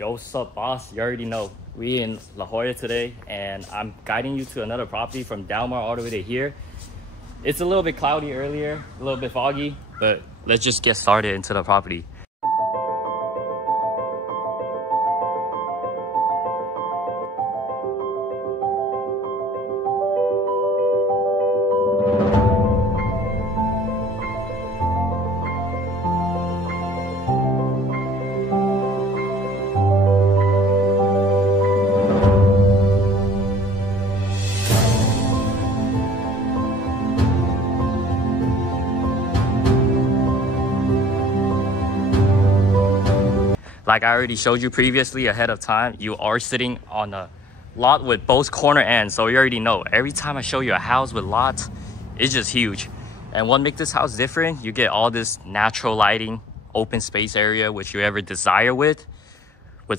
Yo, what's up, boss? You already know. We in La Jolla today, and I'm guiding you to another property from Del Mar all the way to here. It's a little bit cloudy earlier, a little bit foggy, but let's just get started into the property. Like I already showed you previously ahead of time, you are sitting on a lot with both corner ends. So you already know, every time I show you a house with lots, it's just huge. And what makes this house different, you get all this natural lighting, open space area, which you ever desire with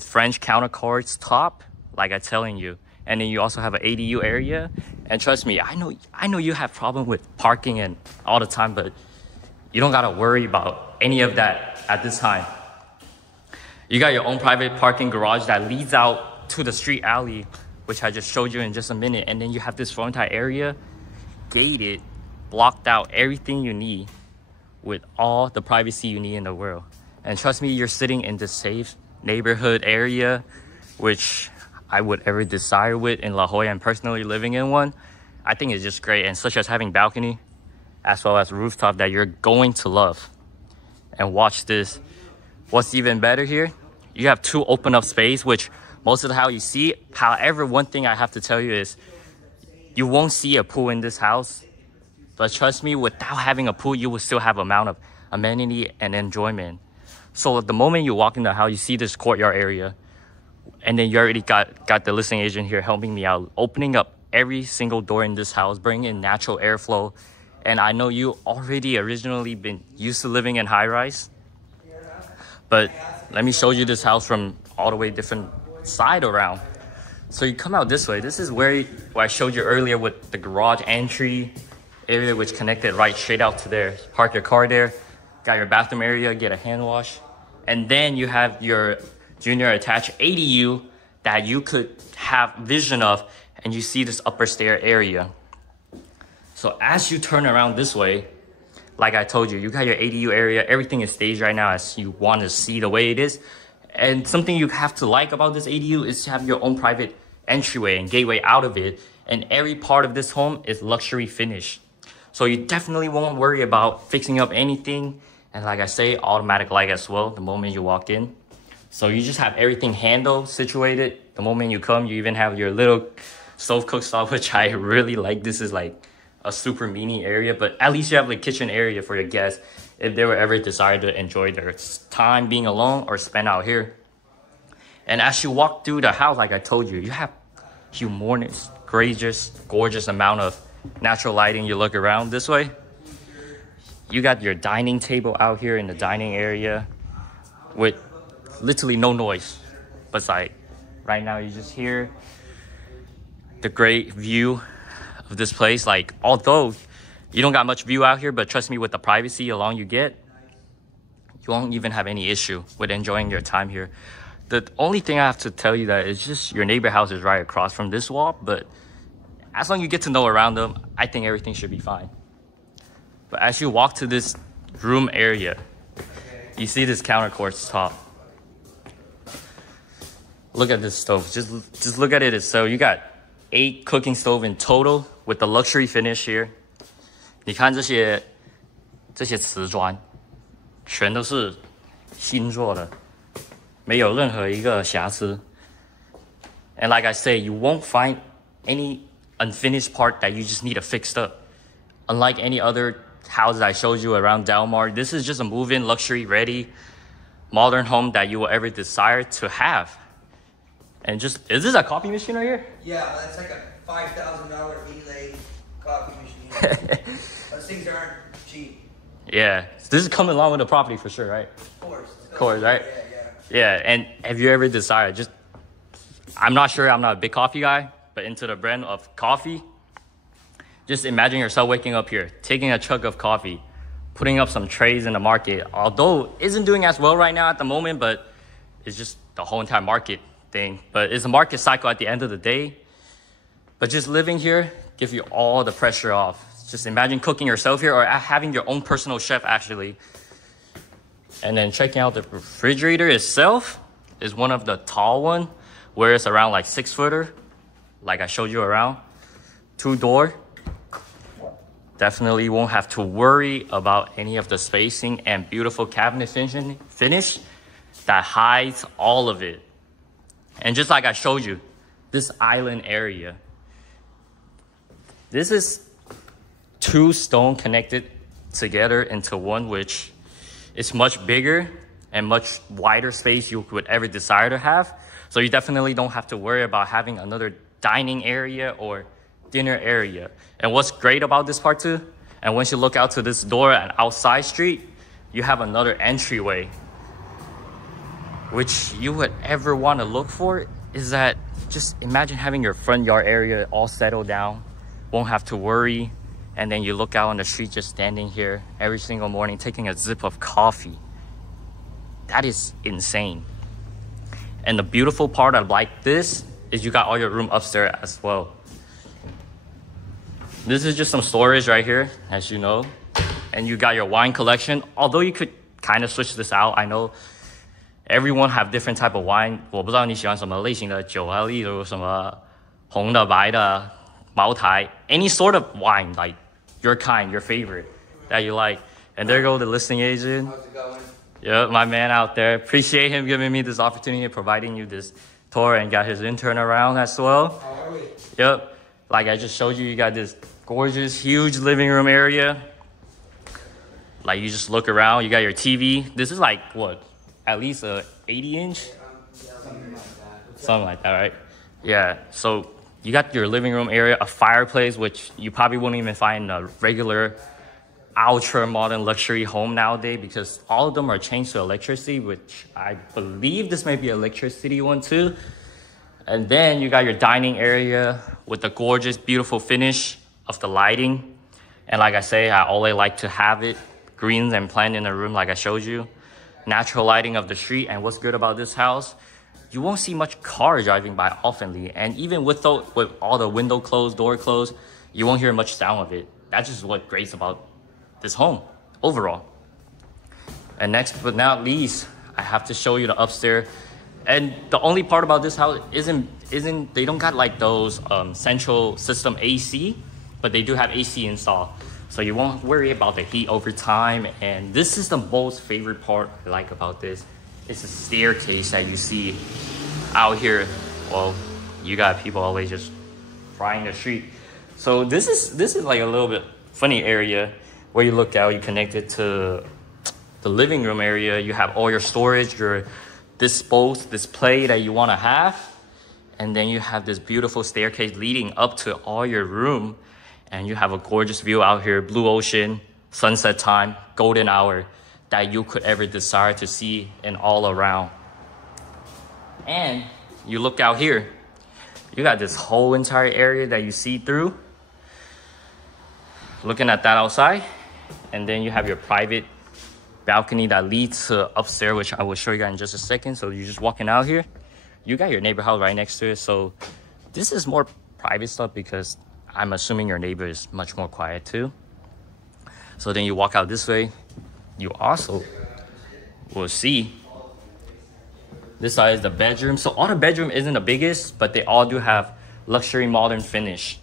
French countercarts top, like I'm telling you. And then you also have an ADU area. And trust me, I know you have problem with parking and all the time, but you don't gotta worry about any of that at this time. You got your own private parking garage that leads out to the street alley, which I just showed you in just a minute. And then you have this front area, gated, blocked out, everything you need with all the privacy you need in the world. And trust me, you're sitting in the safe neighborhood area, which I would ever desire with in La Jolla, and personally living in one. I think it's just great, and such as having balcony as well as rooftop that you're going to love. And watch this. What's even better here, you have two open up space, which most of the house you see. However, one thing I have to tell you is you won't see a pool in this house, but trust me, without having a pool, you will still have amount of amenity and enjoyment. So at the moment you walk in the house, you see this courtyard area, and then you already got the listing agent here helping me out, opening up every single door in this house, bringing in natural airflow. And I know you already originally been used to living in high rise, but let me show you this house from all the way different side around. So you come out this way. This is where I showed you earlier with the garage entry area, which connected right straight out to there. Park your car there, got your bathroom area, get a hand wash. And then you have your junior attached ADU that you could have vision of, and you see this upper stair area. So as you turn around this way, like I told you, you got your ADU area. Everything is staged right now as you want to see the way it is. And something you have to like about this ADU is to have your own private entryway and gateway out of it. And every part of this home is luxury finish. So you definitely won't worry about fixing up anything. And like I say, automatic light as well the moment you walk in. So you just have everything handled, situated. The moment you come, you even have your little stove cooktop, which I really like. This is like a super mini area, but at least you have the kitchen area for your guests if they were ever desire to enjoy their time being alone or spend out here. And as you walk through the house, like I told you, you have humongous, gorgeous amount of natural lighting. You look around this way, you got your dining table out here in the dining area with literally no noise. But like right now, you just hear the great view of this place. Like, although you don't got much view out here, but trust me, with the privacy along you get, you won't even have any issue with enjoying your time here. The only thing I have to tell you that is just your neighbor house is right across from this wall, but as long as you get to know around them, I think everything should be fine. But as you walk to this room area, you see this countercarts top. Look at this stove. Just look at it. So you got 8 cooking stove in total with the luxury finish here. 你看这些瓷砖，全都是新做的，没有任何一个瑕疵。And like I say, you won't find any unfinished part that you just need to fix up. Unlike any other houses I showed you around Del Mar, this is just a move-in, luxury, ready, modern home that you will ever desire to have. And just, is this a coffee machine right here? Yeah, that's like a $5,000 Miele coffee machine. Those things aren't cheap. Yeah, this is coming along with the property for sure, right? Of course. Of course, right? Yeah. Yeah, and have you ever desired, just, I'm not sure, I'm not a big coffee guy, but into the brand of coffee, just imagine yourself waking up here, taking a chug of coffee, putting up some trays in the market, although isn't doing as well right now at the moment, but it's just the whole entire market thing, but it's a market cycle at the end of the day. But just living here gives you all the pressure off. Just imagine cooking yourself here or having your own personal chef actually. And then checking out the refrigerator itself is one of the tall one, where it's around like 6-footer, like I showed you around. 2-door. Definitely won't have to worry about any of the spacing and beautiful cabinet finish that hides all of it. And just like I showed you, this island area. This is 2 stone connected together into one, which is much bigger and much wider space you would ever desire to have. So you definitely don't have to worry about having another dining area or dinner area. And what's great about this part too, and once you look out to this door and outside street, you have another entryway. Which you would ever want to look for is that just imagine having your front yard area all settled down, won't have to worry, and then you look out on the street just standing here every single morning taking a sip of coffee. That is insane. And the beautiful part of like this is you got all your room upstairs as well. This is just some storage right here, as you know, and you got your wine collection. Although you could kind of switch this out, I know everyone have different type of wine. 我不知道你喜欢什么类型的酒啊，例如什么红的、白的、茅台, any sort of wine, like your kind, your favorite that you like. And there go the listing agent. How's it going? Yep, my man out there. Appreciate him giving me this opportunity of providing you this tour and got his intern around as well. How are we? Yep, like I just showed you, you got this gorgeous, huge living room area. Like you just look around, you got your TV. This is like what? At least a 80-inch? Something like that, right? Yeah, so you got your living room area, a fireplace, which you probably wouldn't even find in a regular ultra modern luxury home nowadays because all of them are changed to electricity, which I believe this may be electricity one too. And then you got your dining area with the gorgeous, beautiful finish of the lighting. And like I say, I always like to have it greens and plant in the room like I showed you. Natural lighting of the street. And what's good about this house, you won't see much car driving by oftenly. And even with all the window closed, door closed, you won't hear much sound of it. That's just what great about this home overall. And next but not least, I have to show you the upstairs. And the only part about this house isn't they don't got like those central system AC, but they do have AC installed. So you won't worry about the heat over time. And this is the most favorite part I like about this. It's the staircase that you see out here. Well, you got people always just flying the street. So this is like a little bit funny area where you look out, you connect it to the living room area. You have all your storage, your display that you want to have. And then you have this beautiful staircase leading up to all your room. And you have a gorgeous view out here, blue ocean, sunset time, golden hour that you could ever desire to see and all around. And you look out here, you got this whole entire area that you see through. Looking at that outside. And then you have your private balcony that leads to upstairs, which I will show you guys in just a second. So you're just walking out here. You got your neighbor house right next to it. So this is more private stuff because I'm assuming your neighbor is much more quiet too. So then you walk out this way. You also will see this side is the bedroom. So all the bedroom isn't the biggest, but they all do have luxury modern finish.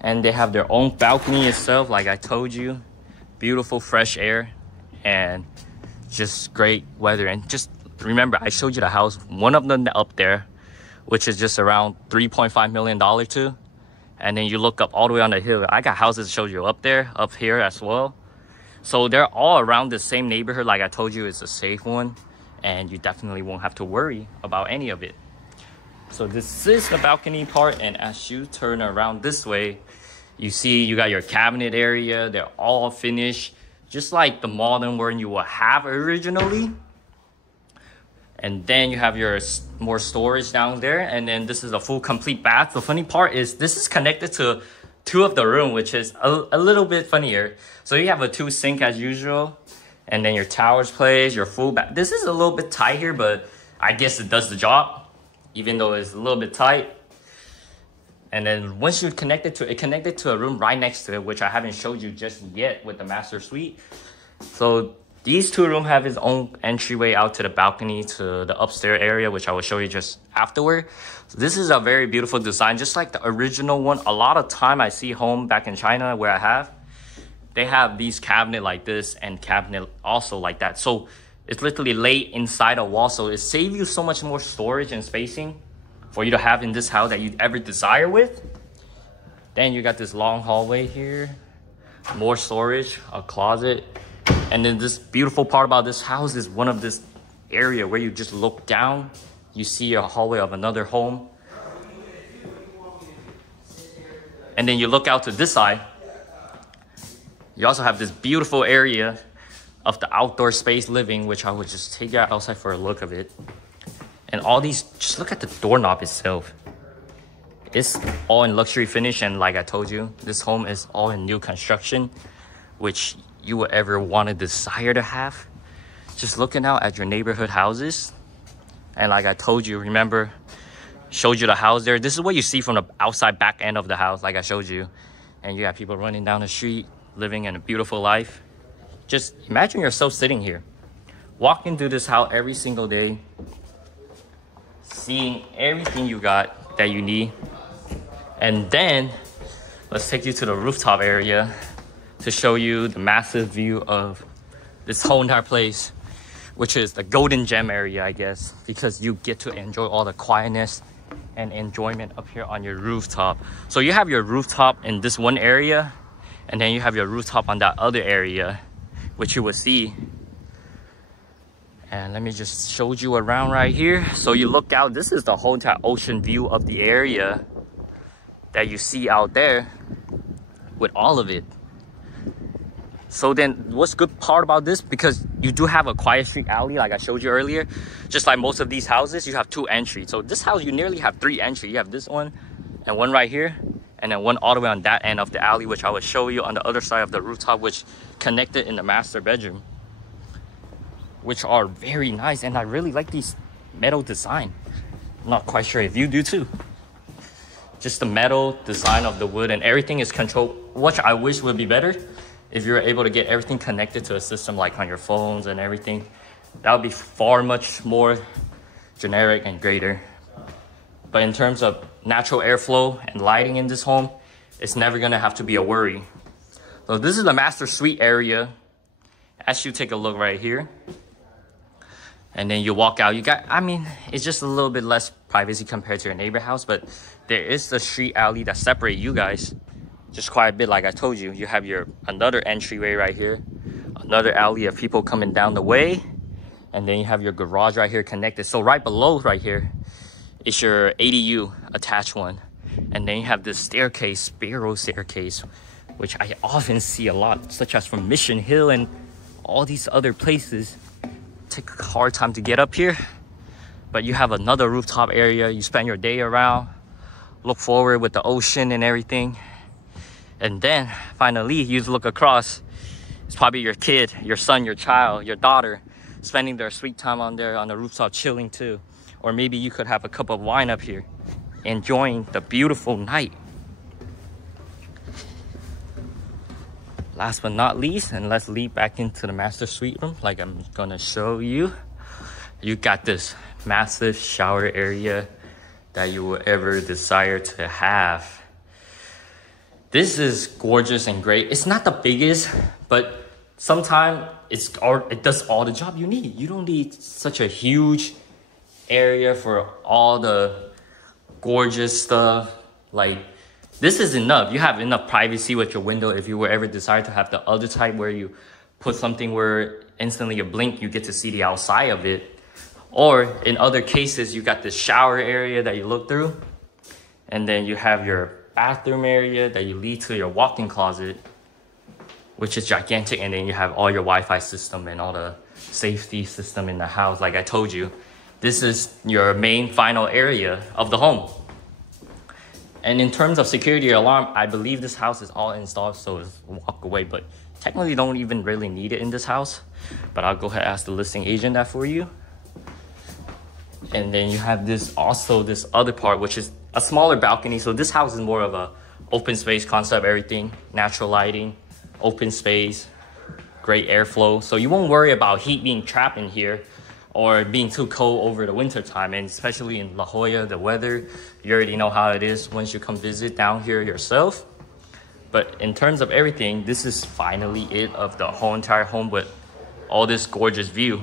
And they have their own balcony itself, like I told you. Beautiful fresh air and just great weather. And just remember, I showed you the house, one of them up there, which is just around $3.5 million too. And then you look up all the way on the hill. I got houses to show you up there, up here as well. So they're all around the same neighborhood. Like I told you, it's a safe one. And you definitely won't have to worry about any of it. So this is the balcony part. And as you turn around this way, you see you got your cabinet area. They're all finished, just like the modern one you will have originally. And then you have your more storage down there. And then this is a full complete bath. The funny part is this is connected to two of the room, which is a little bit funnier. So you have a 2 sink as usual. And then your towels place, your full bath. This is a little bit tight here, but I guess it does the job, even though it's a little bit tight. And then once you connect it to a room right next to it, which I haven't showed you just yet with the master suite. So these two rooms have its own entryway out to the balcony to the upstairs area, which I will show you just afterward. So this is a very beautiful design, just like the original one. A lot of time I see home back in China where they have these cabinet like this and cabinet also like that. So it's literally laid inside a wall. So it saves you so much more storage and spacing for you to have in this house that you'd ever desire with. Then you got this long hallway here, more storage, a closet. And then this beautiful part about this house is one of this area where you just look down, you see a hallway of another home. And then you look out to this side. You also have this beautiful area of the outdoor space living, which I would just take you outside for a look of it. And all these, just look at the doorknob itself. It's all in luxury finish, and like I told you, this home is all in new construction, which you would ever want to desire to have. Just looking out at your neighborhood houses. And like I told you, remember, showed you the house there. This is what you see from the outside back end of the house, like I showed you. And you have people running down the street, living in a beautiful life. Just imagine yourself sitting here, walking through this house every single day, seeing everything you got that you need. And then let's take you to the rooftop area to show you the massive view of this whole entire place, which is the golden gem area, I guess, because you get to enjoy all the quietness and enjoyment up here on your rooftop. So you have your rooftop in this one area, and then you have your rooftop on that other area, which you will see. And let me just show you around right here. So you look out, this is the whole entire ocean view of the area that you see out there with all of it. So then what's good part about this, because you do have a quiet street alley like I showed you earlier, just like most of these houses, you have two entries. So this house, you nearly have three entries. You have this one and one right here, and then one all the way on that end of the alley, which I will show you on the other side of the rooftop, which connected in the master bedroom, which are very nice. And I really like these metal design. I'm not quite sure if you do too. Just the metal design of the wood, and everything is controlled, which I wish would be better if you were able to get everything connected to a system like on your phones and everything. That would be far much more generic and greater. But in terms of natural airflow and lighting in this home, it's never gonna have to be a worry. So this is the master suite area. As you take a look right here, and then you walk out, you got, I mean, it's just a little bit less privacy compared to your neighbor house, but there is the street alley that separates you guys just quite a bit. Like I told you, you have your another entryway right here, another alley of people coming down the way, and then you have your garage right here connected. So right below right here is your ADU attached one, and then you have this staircase, spiral staircase, which I often see a lot, such as from Mission Hill and all these other places. Take a hard time to get up here, but you have another rooftop area. You spend your day around, look forward with the ocean and everything. And then finally you look across, it's probably your kid, your son, your child, your daughter spending their sweet time on there on the rooftop chilling too. Or maybe you could have a cup of wine up here enjoying the beautiful night. Last but not least, and let's lead back into the master suite room like I'm gonna show you. You got this massive shower area that you will ever desire to have. This is gorgeous and great. It's not the biggest, but sometimes it does all the job you need. You don't need such a huge area for all the gorgeous stuff. Like, this is enough. You have enough privacy with your window if you were ever desire to have the other type where you put something where instantly you blink, you get to see the outside of it. Or in other cases, you got this shower area that you look through, and then you have your bathroom area that you lead to your walk-in closet, which is gigantic, and then you have all your Wi-Fi system and all the safety system in the house. Like I told you, this is your main final area of the home. And in terms of security alarm, I believe this house is all installed, so it's walk away, but technically don't even really need it in this house. But I'll go ahead and ask the listing agent that for you. And then you have this other part, which is a smaller balcony. So this house is more of a open space concept, everything, natural lighting, open space, great airflow. So you won't worry about heat being trapped in here or being too cold over the winter time. And especially in La Jolla, the weather, you already know how it is once you come visit down here yourself. But in terms of everything, this is finally it of the whole entire home with all this gorgeous view.